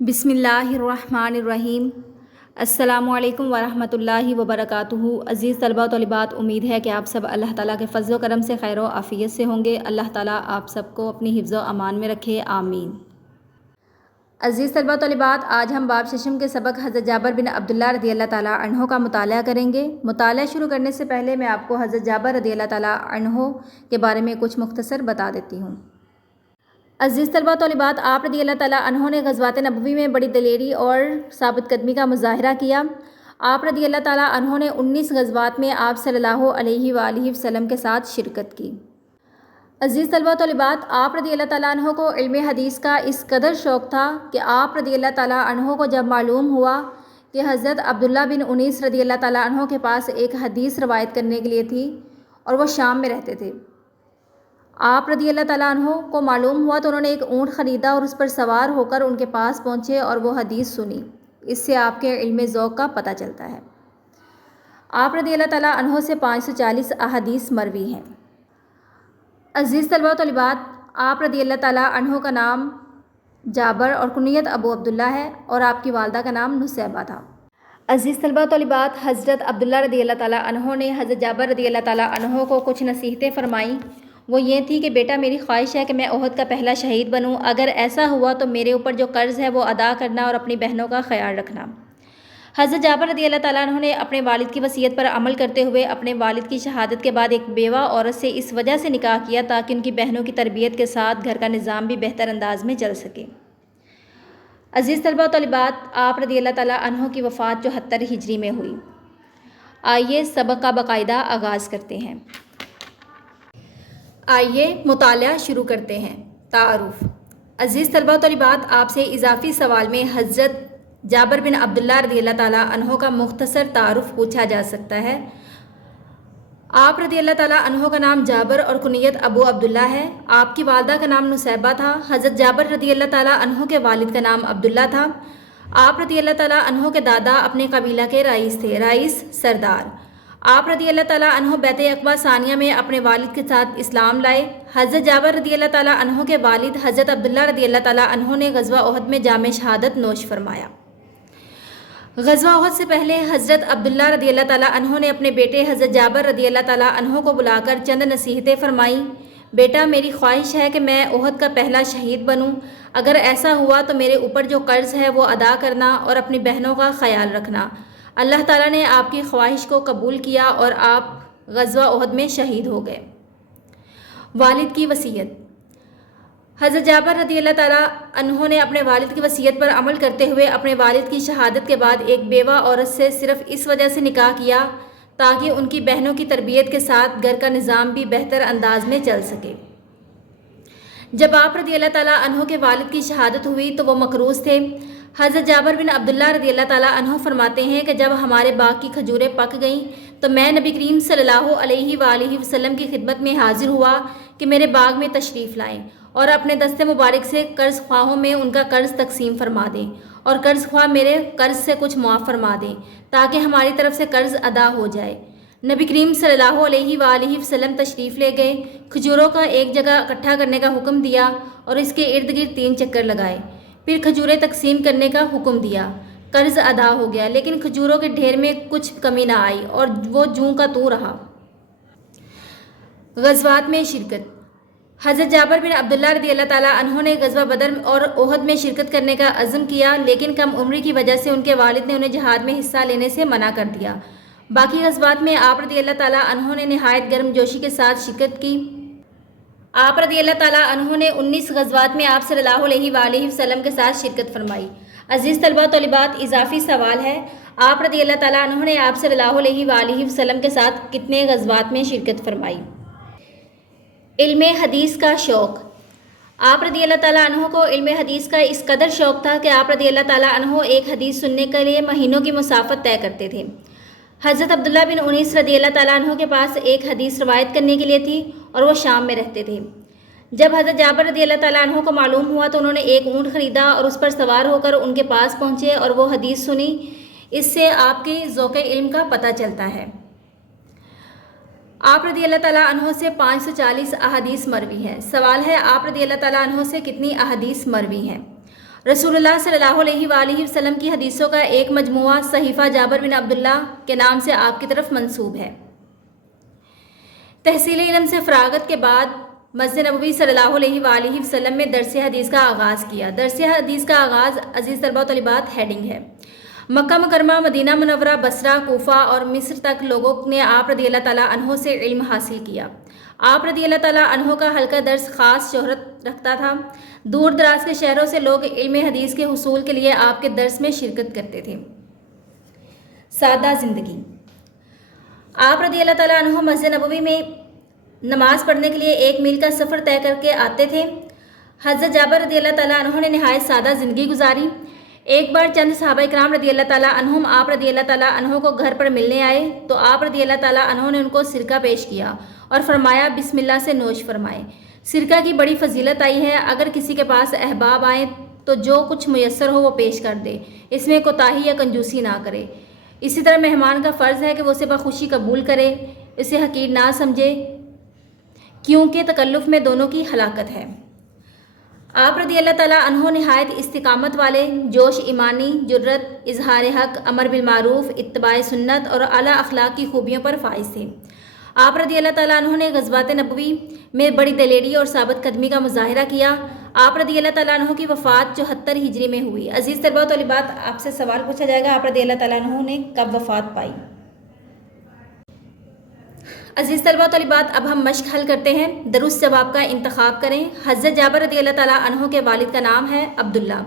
بسم اللہ الرحمن الرحیم۔ السلام علیکم ورحمۃ اللہ وبرکاتہ۔ عزیز طلباء و طالبات، امید ہے کہ آپ سب اللہ تعالیٰ کے فضل و کرم سے خیر و عافیت سے ہوں گے۔ اللہ تعالیٰ آپ سب کو اپنی حفظ و امان میں رکھے، آمین۔ عزیز طلباء و طالبات، آج ہم باب ششم کے سبق حضرت جابر بن عبداللہ رضی اللہ تعالیٰ عنہ کا مطالعہ کریں گے۔ مطالعہ شروع کرنے سے پہلے میں آپ کو حضرت جابر رضی اللہ تعالیٰ عنہ کے بارے میں کچھ مختصر بتا دیتی ہوں۔ عزیز طلباء و طالبات، آپ رضی اللہ تعالیٰ عنہ نے غزوات نبوی میں بڑی دلیری اور ثابت قدمی کا مظاہرہ کیا۔ آپ رضی اللہ تعالیٰ عنہ نے 19 غزوات میں آپ صلی اللہ علیہ وآلہ وسلم کے ساتھ شرکت کی۔ عزیز طلباء و طالبات، آپ رضی اللہ تعالیٰ عنہ کو علم حدیث کا اس قدر شوق تھا کہ آپ رضی اللہ تعالیٰ عنہ کو جب معلوم ہوا کہ حضرت عبداللہ بن انیس رضی اللہ تعالیٰ عنہ کے پاس ایک حدیث روایت کرنے کے لیے تھی اور وہ شام میں رہتے تھے، آپ رضی اللہ تعالیٰ عنہ کو معلوم ہوا تو انہوں نے ایک اونٹ خریدا اور اس پر سوار ہو کر ان کے پاس پہنچے اور وہ حدیث سنی۔ اس سے آپ کے علم ذوق کا پتہ چلتا ہے۔ آپ رضی اللہ تعالیٰ عنہ سے 540 احادیث مروی ہیں۔ عزیز طلباء و طالبات، آپ رضی اللہ تعالیٰ عنہ کا نام جابر اور کنیت ابو عبداللہ ہے اور آپ کی والدہ کا نام نسیبہ تھا۔ عزیز طلباء و طالبات، حضرت عبداللہ رضی اللہ تعالیٰ عنہ نے حضرت جابر رضی اللہ تعالیٰ عنہ کو کچھ نصیحتیں فرمائیں۔ وہ یہ تھی کہ بیٹا، میری خواہش ہے کہ میں احد کا پہلا شہید بنوں۔ اگر ایسا ہوا تو میرے اوپر جو قرض ہے وہ ادا کرنا اور اپنی بہنوں کا خیال رکھنا۔ حضرت جابر رضی اللہ تعالیٰ عنہ نے اپنے والد کی وصیت پر عمل کرتے ہوئے اپنے والد کی شہادت کے بعد ایک بیوہ عورت سے اس وجہ سے نکاح کیا تاکہ ان کی بہنوں کی تربیت کے ساتھ گھر کا نظام بھی بہتر انداز میں چل سکے۔ عزیز طلباء و طالبات، آپ رضی اللہ تعالیٰ عنہ کی وفات 74 ہجری میں ہوئی۔ آئیے سبق کا باقاعدہ آغاز کرتے ہیں۔ آئیے مطالعہ شروع کرتے ہیں۔ تعارف۔ عزیز طلباء و طالبات، آپ سے اضافی سوال میں حضرت جابر بن عبداللہ رضی اللہ تعالیٰ عنہ کا مختصر تعارف پوچھا جا سکتا ہے۔ آپ رضی اللہ تعالیٰ عنہ کا نام جابر اور کنیت ابو عبداللہ ہے۔ آپ کی والدہ کا نام نسیبہ تھا۔ حضرت جابر رضی اللہ تعالیٰ عنہ کے والد کا نام عبداللہ تھا۔ آپ رضی اللہ تعالیٰ عنہ کے دادا اپنے قبیلہ کے رئیس تھے، رئیس سردار۔ آپ رضی اللہ تعالیٰ عنہ بیعت عقبہ ثانیہ میں اپنے والد کے ساتھ اسلام لائے۔ حضرت جابر رضی اللہ تعالیٰ عنہ کے والد حضرت عبداللہ رضی اللہ تعالیٰ عنہ نے غزوہ احد میں جام شہادت نوش فرمایا۔ غزوہ احد سے پہلے حضرت عبداللہ رضی اللہ تعالیٰ عنہ نے اپنے بیٹے حضرت جابر رضی اللہ تعالیٰ عنہ کو بلا کر چند نصیحتیں فرمائیں۔ بیٹا، میری خواہش ہے کہ میں احد کا پہلا شہید بنوں۔ اگر ایسا ہوا تو میرے اوپر جو قرض ہے وہ ادا کرنا اور اپنی بہنوں کا خیال رکھنا۔ اللہ تعالیٰ نے آپ کی خواہش کو قبول کیا اور آپ غزوہ احد میں شہید ہو گئے۔ والد کی وصیت۔ حضرت جابر رضی اللہ تعالیٰ عنہ نے اپنے والد کی وصیت پر عمل کرتے ہوئے اپنے والد کی شہادت کے بعد ایک بیوہ عورت سے صرف اس وجہ سے نکاح کیا تاکہ ان کی بہنوں کی تربیت کے ساتھ گھر کا نظام بھی بہتر انداز میں چل سکے۔ جب آپ رضی اللہ تعالیٰ عنہ کے والد کی شہادت ہوئی تو وہ مقروض تھے۔ حضرت جابر بن عبداللہ رضی اللہ تعالیٰ عنہ فرماتے ہیں کہ جب ہمارے باغ کی کھجوریں پک گئیں تو میں نبی کریم صلی اللہ علیہ وآلہ وسلم کی خدمت میں حاضر ہوا کہ میرے باغ میں تشریف لائیں اور اپنے دست مبارک سے قرض خواہوں میں ان کا قرض تقسیم فرما دیں اور قرض خواہ میرے قرض سے کچھ معاف فرما دیں تاکہ ہماری طرف سے قرض ادا ہو جائے۔ نبی کریم صلی اللہ علیہ وآلہ وسلم تشریف لے گئے، کھجوروں کا ایک جگہ اکٹھا کرنے کا حکم دیا اور اس کے ارد گرد 3 چکر لگائے، پھر کھجوریں تقسیم کرنے کا حکم دیا۔ قرض ادا ہو گیا، لیکن کھجوروں کے ڈھیر میں کچھ کمی نہ آئی اور وہ جوں کا توں رہا۔ غزوات میں شرکت۔ حضرت جابر بن عبداللہ رضی اللہ تعالیٰ عنہ نے غزوہ بدر اور احد میں شرکت کرنے کا عزم کیا، لیکن کم عمری کی وجہ سے ان کے والد نے انہیں جہاد میں حصہ لینے سے منع کر دیا۔ باقی غزوات میں آپ رضی اللہ تعالیٰ عنہ نے نہایت گرم جوشی کے ساتھ شرکت کی۔ آپ رضی اللہ تعالیٰ عنہ نے 19 غزوات میں آپ صلی اللہ علیہ وآلہ وسلم کے ساتھ شرکت فرمائی۔ عزیز طلباء و طالبات، اضافی سوال ہے، آپ رضی اللہ تعالیٰ عنہ نے آپ صلی اللہ علیہ وآلہ وسلم کے ساتھ کتنے غزوات میں شرکت فرمائی؟ علم حدیث کا شوق۔ آپ رضی اللہ تعالیٰ عنہ کو علم حدیث کا اس قدر شوق تھا کہ آپ رضی اللہ تعالیٰ عنہ ایک حدیث سننے کے لیے مہینوں کی مسافت طے کرتے تھے۔ حضرت عبداللہ بن انیس رضی اللہ تعالیٰ عنہ کے پاس ایک حدیث روایت کرنے کے لیے تھی اور وہ شام میں رہتے تھے۔ جب حضرت جابر رضی اللہ تعالیٰ عنہ کو معلوم ہوا تو انہوں نے ایک اونٹ خریدا اور اس پر سوار ہو کر ان کے پاس پہنچے اور وہ حدیث سنی۔ اس سے آپ کے ذوق علم کا پتہ چلتا ہے۔ آپ رضی اللہ تعالیٰ عنہ سے 540 احادیث مروی ہیں۔ سوال ہے، آپ رضی اللہ تعالیٰ عنہ سے کتنی احادیث مروی ہیں؟ رسول اللہ صلی اللہ علیہ وآلہ وسلم کی حدیثوں کا ایک مجموعہ صحیفہ جابر بن عبداللہ کے نام سے آپ کی طرف منسوب ہے۔ تحصیل علم سے فراغت کے بعد مسجد نبوی صلی اللہ علیہ وآلہ وسلم میں درس حدیث کا آغاز کیا۔ درس حدیث کا آغاز عزیز طلباء و طالبات ہیڈنگ ہے۔ مکہ مکرمہ، مدینہ منورہ، بصرہ، کوفہ اور مصر تک لوگوں نے آپ رضی اللہ تعالیٰ عنہ سے علم حاصل کیا۔ آپ رضی اللہ تعالیٰ عنہ کا حلقہ درس خاص شہرت رکھتا تھا۔ دور دراز کے شہروں سے لوگ علم حدیث کے حصول کے لیے آپ کے درس میں شرکت کرتے تھے۔ سادہ زندگی۔ آپ رضی اللہ تعالیٰ عنہ مسجد نبوی میں نماز پڑھنے کے لیے 1 میل کا سفر طے کر کے آتے تھے۔ حضرت جابر رضی اللہ تعالیٰ عنہ نے نہایت سادہ زندگی گزاری۔ ایک بار چند صحابہ کرام رضی اللہ تعالیٰ عنہم آپ رضی اللہ تعالیٰ عنہ کو گھر پر ملنے آئے تو آپ رضی اللہ تعالیٰ عنہ نے ان کو سرکہ پیش کیا اور فرمایا بسم اللہ سے نوش فرمائے۔ سرکہ کی بڑی فضیلت آئی ہے، اگر کسی کے پاس احباب آئیں تو جو کچھ میسر ہو وہ پیش کر دے، اس میں کوتاہی یا کنجوسی نہ کرے۔ اسی طرح مہمان کا فرض ہے کہ وہ اسے بخوشی قبول کرے، اسے حقیر نہ سمجھے، کیونکہ تکلف میں دونوں کی ہلاکت ہے۔ آپ رضی اللہ تعالیٰ عنہ نہایت استقامت والے، جوش ایمانی، جرت، اظہار حق، امر بالمعروف، اتباع سنت اور اعلیٰ اخلاق کی خوبیوں پر فائز تھے۔ آپ رضی اللہ تعالیٰ عنہ نے غزوات نبوی میں بڑی دلیری اور ثابت قدمی کا مظاہرہ کیا۔ آپ رضی اللہ تعالیٰ عنہ کی وفات 74 ہجری میں ہوئی۔ عزیز طلباء و طالبات، آپ سے سوال پوچھا جائے گا آپ رضی اللہ تعالیٰ عنہ نے کب وفات پائی؟ عزیز طلباء و طالبات، اب ہم مشق حل کرتے ہیں۔ درست جواب کا انتخاب کریں۔ حضرت جابر رضی اللہ تعالیٰ عنہ کے والد کا نام ہے عبداللہ۔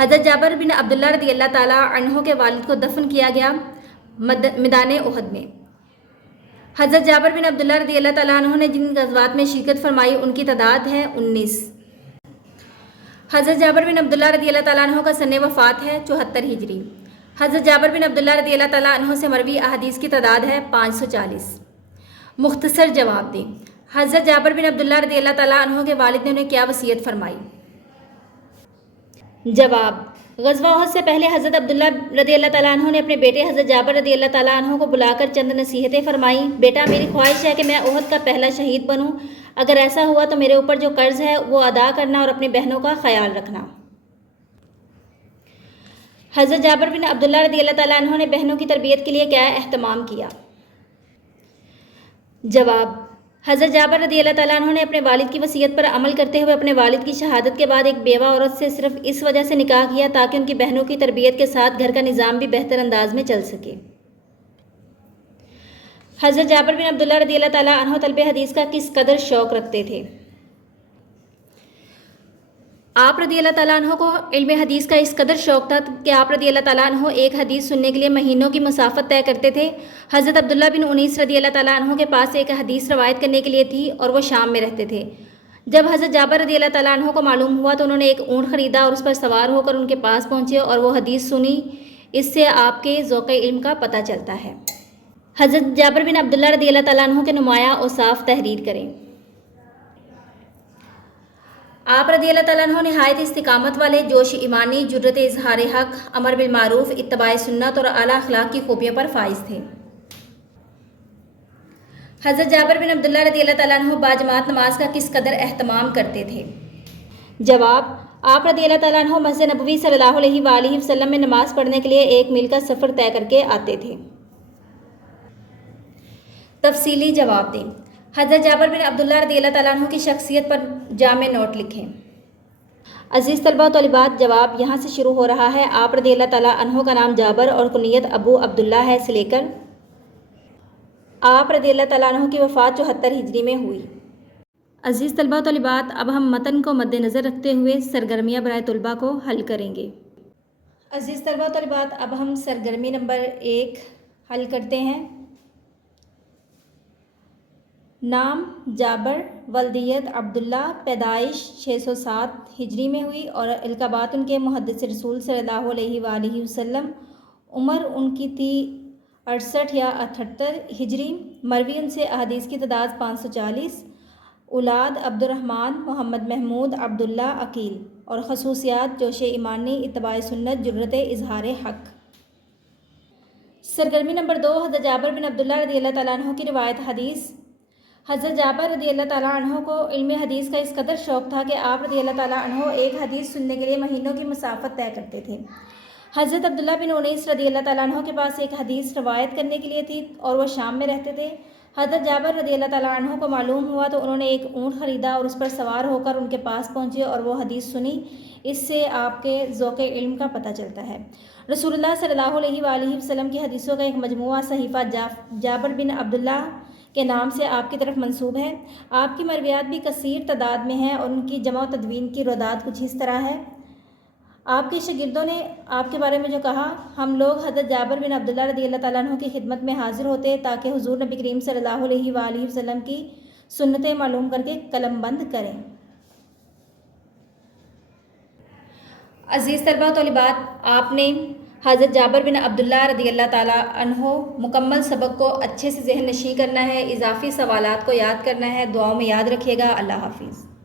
حضرت جابر بن عبداللہ رضی اللہ تعالیٰ عنہ کے والد کو دفن کیا گیا میدان احد میں۔ حضرت جابر بن عبداللہ رضی اللہ تعالیٰ عنہ نے جن غزوات میں شرکت فرمائی ان کی تعداد ہے 19۔ حضرت جابر بن عبداللہ رضی اللہ تعالیٰ عنہ کا سن وفات ہے 74 ہجری۔ حضرت جابر بن عبداللہ رضی اللہ تعالیٰ عنہ سے مروی احادیث کی تعداد ہے 540۔ مختصر جواب دیں۔ حضرت جابر بن عبداللہ رضی اللہ تعالیٰ عنہ کے والد نے انہیں کیا وصیت فرمائی؟ جواب: غزوہ احد سے پہلے حضرت عبداللہ رضی اللہ تعالیٰ عنہ نے اپنے بیٹے حضرت جابر رضی اللہ تعالیٰ عنہ کو بلا کر چند نصیحتیں فرمائیں۔ بیٹا، میری خواہش ہے کہ میں احد کا پہلا شہید بنوں۔ اگر ایسا ہوا تو میرے اوپر جو قرض ہے وہ ادا کرنا اور اپنی بہنوں کا خیال رکھنا۔ حضرت جابر بن عبداللہ رضی اللہ تعالیٰ عنہ نے بہنوں کی تربیت کے لیے کیا اہتمام کیا؟ جواب: حضرت جابر رضی اللہ تعالیٰ عنہ نے اپنے والد کی وصیت پر عمل کرتے ہوئے اپنے والد کی شہادت کے بعد ایک بیوہ عورت سے صرف اس وجہ سے نکاح کیا تاکہ ان کی بہنوں کی تربیت کے ساتھ گھر کا نظام بھی بہتر انداز میں چل سکے۔ حضرت جابر بن عبداللہ رضی اللہ تعالیٰ عنہ طلب حدیث کا کس قدر شوق رکھتے تھے؟ آپ رضی اللہ تعالیٰ عنہ کو علم حدیث کا اس قدر شوق تھا کہ آپ رضی اللہ تعالیٰ عنہ ایک حدیث سننے کے لیے مہینوں کی مسافت طے کرتے تھے۔ حضرت عبداللہ بن انیس رضی اللہ تعالیٰ عنہ کے پاس ایک حدیث روایت کرنے کے لیے تھی اور وہ شام میں رہتے تھے۔ جب حضرت جابر رضی اللہ تعالیٰ عنہ کو معلوم ہوا تو انہوں نے ایک اونٹ خریدا اور اس پر سوار ہو کر ان کے پاس پہنچے اور وہ حدیث سنی۔ اس سے آپ کے ذوق علم کا پتہ چلتا ہے۔ حضرت جابر بن عبداللہ رضی اللہ تعالیٰ عنہ کے نمایاں اوصاف تحریر کریں۔ آپ رضی اللہ تعالیٰ عنہ نہایت استقامت والے، جوش ایمانی، جرت اظہار حق، امر بالمعروف، اتباع سنت اور اعلیٰ اخلاق کی خوبیوں پر فائز تھے۔ حضرت جابر بن عبداللہ رضی اللہ تعالیٰ عنہ باجماعت نماز کا کس قدر اہتمام کرتے تھے؟ جواب: آپ رضی اللہ تعالیٰ عنہ مسجد نبوی صلی اللہ علیہ وآلہ وسلم میں نماز پڑھنے کے لیے 1 میل کا سفر طے کر کے آتے تھے۔ تفصیلی جواب دیں۔ حضرت جابر بن عبداللہ رضی اللہ تعالیٰ عنہ کی شخصیت پر جامع نوٹ لکھیں۔ عزیز طلباء و طالبات، جواب یہاں سے شروع ہو رہا ہے۔ آپ رضی اللہ تعالیٰ عنہ کا نام جابر اور کنیت ابو عبداللہ ہے سے لے کر آپ رضی اللہ تعالیٰ عنہ کی وفات 74 ہجری میں ہوئی۔ عزیز طلباء و طالبات، اب ہم متن کو مد نظر رکھتے ہوئے سرگرمیاں برائے طلباء کو حل کریں گے۔ عزیز طلباء و طالبات، اب ہم سرگرمی نمبر 1 حل کرتے ہیں۔ نام جابر، ولدیت عبداللہ، پیدائش 607 ہجری میں ہوئی اور القابات ان کے محدث رسول صلی اللہ علیہ وآلہ وسلم۔ عمر ان کی تھی 68 یا 78 ہجری۔ مروی ان سے احادیث کی تعداد 540۔ اولاد عبد الرحمن، محمد محمود، عبداللہ، عقیل۔ اور خصوصیات: جوش ایمانی، اتباع سنت، جرت اظہار حق۔ سرگرمی نمبر 2، حضرت جابر بن عبداللہ رضی اللہ تعالیٰ عنہ کی روایت حدیث۔ حضرت جابر رضی اللہ تعالیٰ عنہ کو علم حدیث کا اس قدر شوق تھا کہ آپ رضی اللہ تعالیٰ عنہ ایک حدیث سننے کے لیے مہینوں کی مسافت طے کرتے تھے۔ حضرت عبداللہ بن انیس رضی اللہ تعالیٰ عنہ کے پاس ایک حدیث روایت کرنے کے لیے تھی اور وہ شام میں رہتے تھے۔ حضرت جابر رضی اللہ تعالیٰ عنہ کو معلوم ہوا تو انہوں نے ایک اونٹ خریدا اور اس پر سوار ہو کر ان کے پاس پہنچے اور وہ حدیث سنی۔ اس سے آپ کے ذوق علم کا پتہ چلتا ہے۔ رسول اللہ صلی اللہ علیہ وآلہ وسلم کی حدیثوں کا ایک مجموعہ صحیفہ جابر بن عبداللہ کے نام سے آپ کی طرف منسوب ہے۔ آپ کی مرویات بھی کثیر تعداد میں ہیں اور ان کی جمع و تدوین کی روایات کچھ اس طرح ہے۔ آپ کے شاگردوں نے آپ کے بارے میں جو کہا، ہم لوگ حضرت جابر بن عبداللہ رضی اللہ تعالیٰ عنہ کی خدمت میں حاضر ہوتے تاکہ حضور نبی کریم صلی اللہ علیہ وآلہ وسلم کی سنتیں معلوم کر کے قلم بند کریں۔ عزیز طلباء و طالبات، آپ نے حضرت جابر بن عبداللہ رضی اللہ تعالیٰ عنہ مکمل سبق کو اچھے سے ذہن نشین کرنا ہے، اضافی سوالات کو یاد کرنا ہے۔ دعاؤں میں یاد رکھیے گا۔ اللہ حافظ۔